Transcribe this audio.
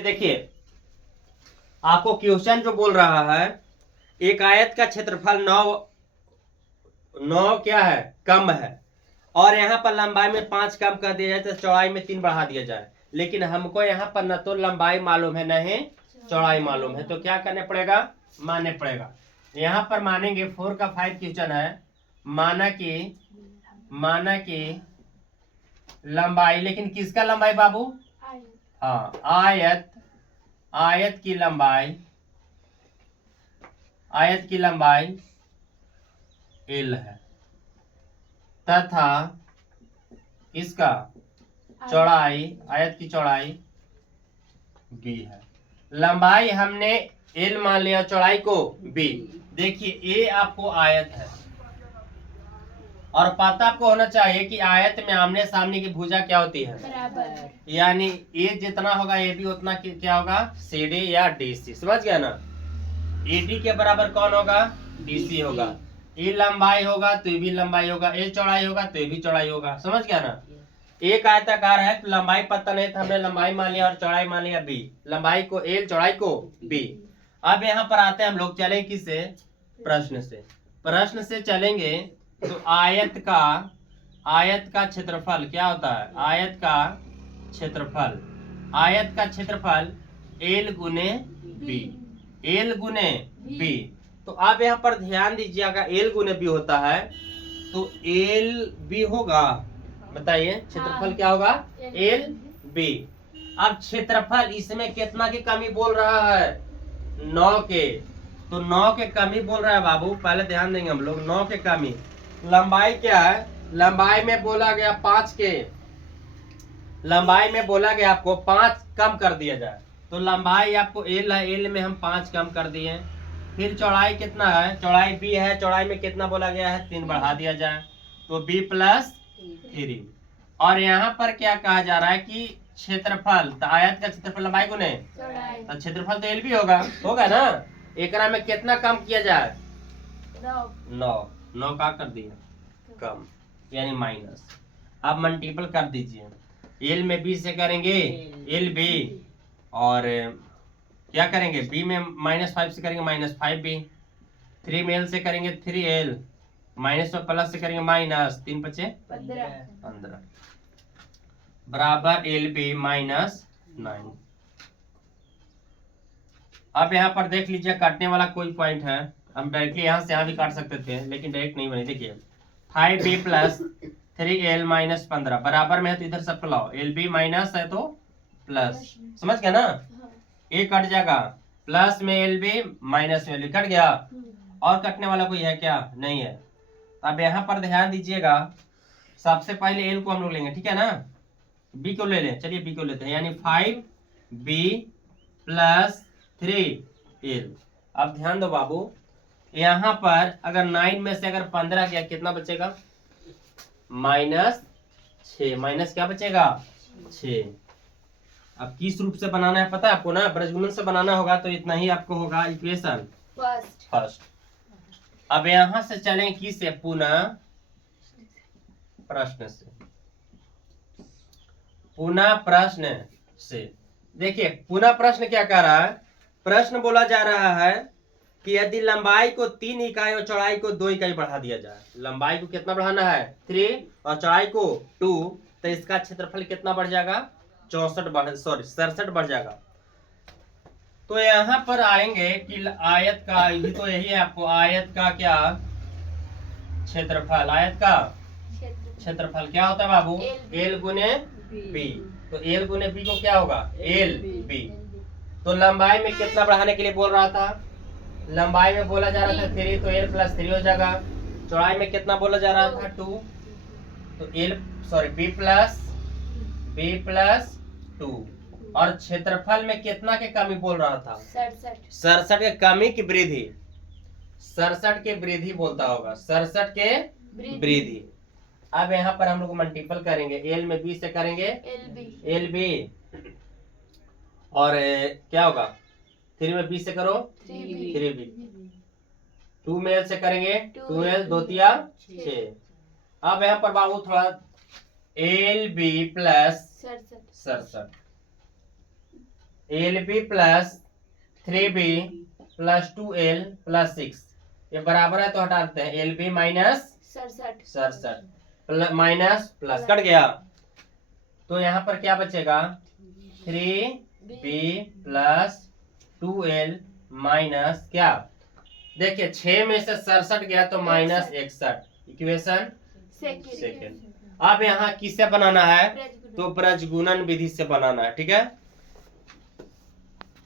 चलिए देखिए, आपको क्वेश्चन जो बोल रहा है, एक आयत का क्षेत्रफल 9 क्या है, कम है, और यहाँ पर लंबाई में 5 कम कर दिया जाए तो चौड़ाई में 3 बढ़ा दिया जाए। लेकिन हमको यहाँ पर न तो लंबाई मालूम है, न ही चौड़ाई मालूम है, तो क्या करने पड़ेगा, मानने पड़ेगा। यहाँ पर मानेंगे 4 का 5 क्वेश्चन है, माना कि लंबाई, लेकिन किसका लंबाई बाबू, हाँ आयत की लंबाई L है तथा इसका चौड़ाई, आयत की चौड़ाई B है। लंबाई हमने L मान लिया, चौड़ाई को B। देखिए A आपको आयत है और पता आपको होना चाहिए कि आयत में आमने सामने की भुजा क्या होती है, बराबर। यानी A जितना होगा A भी उतना क्या होगा, CD या DC। समझ गया ना, AD के बराबर कौन होगा, DC होगा। ए लंबाई होगा तो ये भी लंबाई होगा, ए चौड़ाई होगा तो ये भी चौड़ाई होगा। समझ गया ना, एक आयताकार है तो लंबाई पता नहीं था, हमने लंबाई मान लिया और चौड़ाई मान लिया B, लंबाई को L, चौड़ाई को B। अब यहाँ पर आते हैं हम लोग, चलेंगे किससे, प्रश्न से चलेंगे। तो आयत का क्षेत्रफल क्या होता है, आयत का क्षेत्रफल L गुने B। तो आप यहाँ पर ध्यान दीजिएगा, L गुने B होता है तो LB होगा। बताइए क्षेत्रफल क्या होगा, LB। अब क्षेत्रफल इसमें कितना की कमी बोल रहा है, 9 के, तो 9 के कमी बोल रहा है बाबू। पहले ध्यान देंगे हम लोग, 9 के कमी। लंबाई क्या है, लंबाई में बोला गया 5 के, लंबाई में बोला गया आपको 5 कम कर दिया जाए, तो लंबाई आपको L है, L में हम 5 कम कर दिए। फिर चौड़ाई कितना है, चौड़ाई B है, चौड़ाई में कितना बोला गया है, 3 बढ़ा दिया जाए तो B + 3। और यहाँ पर क्या कहा जा रहा है कि क्षेत्रफल, तो आयत का क्षेत्रफल लंबाई गुने, तो क्षेत्रफल तो LB होगा ना। एकरा में कितना कम किया जाए, 9 का कर दिया कम, यानी माइनस। अब मल्टीपल कर दीजिए, L में B से करेंगे LB, और क्या करेंगे, B में -5 से करेंगे -5B, 3 में L से करेंगे 3L, माइनस में प्लस से करेंगे माइनस, 3 × 5 = 15 बराबर LB - 9। अब यहाँ पर देख लीजिए, काटने वाला कोई पॉइंट है, हम डायरेक्टली यहाँ से यहाँ भी काट सकते थे, लेकिन डायरेक्ट नहीं बने। देखिए 5B + 3L - 15 बराबर में है तो इधर सब लाओ, LB माइनस है तो प्लस। समझ गया ना, ए कट जाएगा, प्लस में LB माइनस में LB कट गया। और कटने वाला कोई है क्या, नहीं है। अब यहाँ पर ध्यान दीजिएगा, सबसे पहले L को हम लोग लेंगे, ठीक है ना, B को ले लें, चलिए B को लेते हैं, यानी 5B + 3L। अब ध्यान दो बाबू, यहाँ पर अगर 9 में से अगर 15 गया कितना बचेगा, -6, माइनस क्या बचेगा, 6। अब किस रूप से बनाना है पता है आपको ना, ब्रजगुणन से बनाना होगा, तो इतना ही आपको होगा इक्वेशन फर्स्ट। अब यहां से चलें किस से, पुनः प्रश्न से। देखिए पुनः प्रश्न क्या कह रहा है, प्रश्न बोला जा रहा है कि यदि लंबाई को 3 इकाई और चौड़ाई को 2 इकाई बढ़ा दिया जाए, लंबाई को कितना बढ़ाना है 3 और चौड़ाई को 2, तो इसका क्षेत्रफल कितना बढ़ जाएगा, 67 बढ़ जाएगा। तो यहाँ पर आएंगे कि आयत का भी तो यही है, आपको आयत का क्या क्षेत्रफल, आयत का क्षेत्रफल क्या होता है बाबू, L गुने B। तो L गुने B को क्या होगा, LB। तो लंबाई में कितना बढ़ाने के लिए बोल रहा था, लंबाई में बोला जा रहा था 3, तो L + 3 हो जाएगा। चौड़ाई में कितना बोला जा रहा था 2, तो B + 2। और क्षेत्रफल में कितना के कमी बोल रहा था, 67 के कमी की वृद्धि, 67 के वृद्धि बोलता होगा, 67 के वृद्धि। अब यहाँ पर हम लोग मल्टीपल करेंगे, L में B से करेंगे LB, और क्या होगा 3 में B से करो 3B, 2 में L से करेंगे 2L, 2 × 6। अब यहाँ पर बाबू थोड़ा LB + 67, LB plus 3B plus 2L plus 6 ये बराबर है तो हटा देते हैं। LB minus 67 minus plus cut गया तो यहाँ पर क्या बचेगा 3B प्लस 2L माइनस क्या, देखिए 6 में से 67 गया तो माइनस 61 इक्वेशन सेकेंड। अब यहाँ किससे बनाना है तो प्रजगुणन विधि से बनाना है, ठीक है।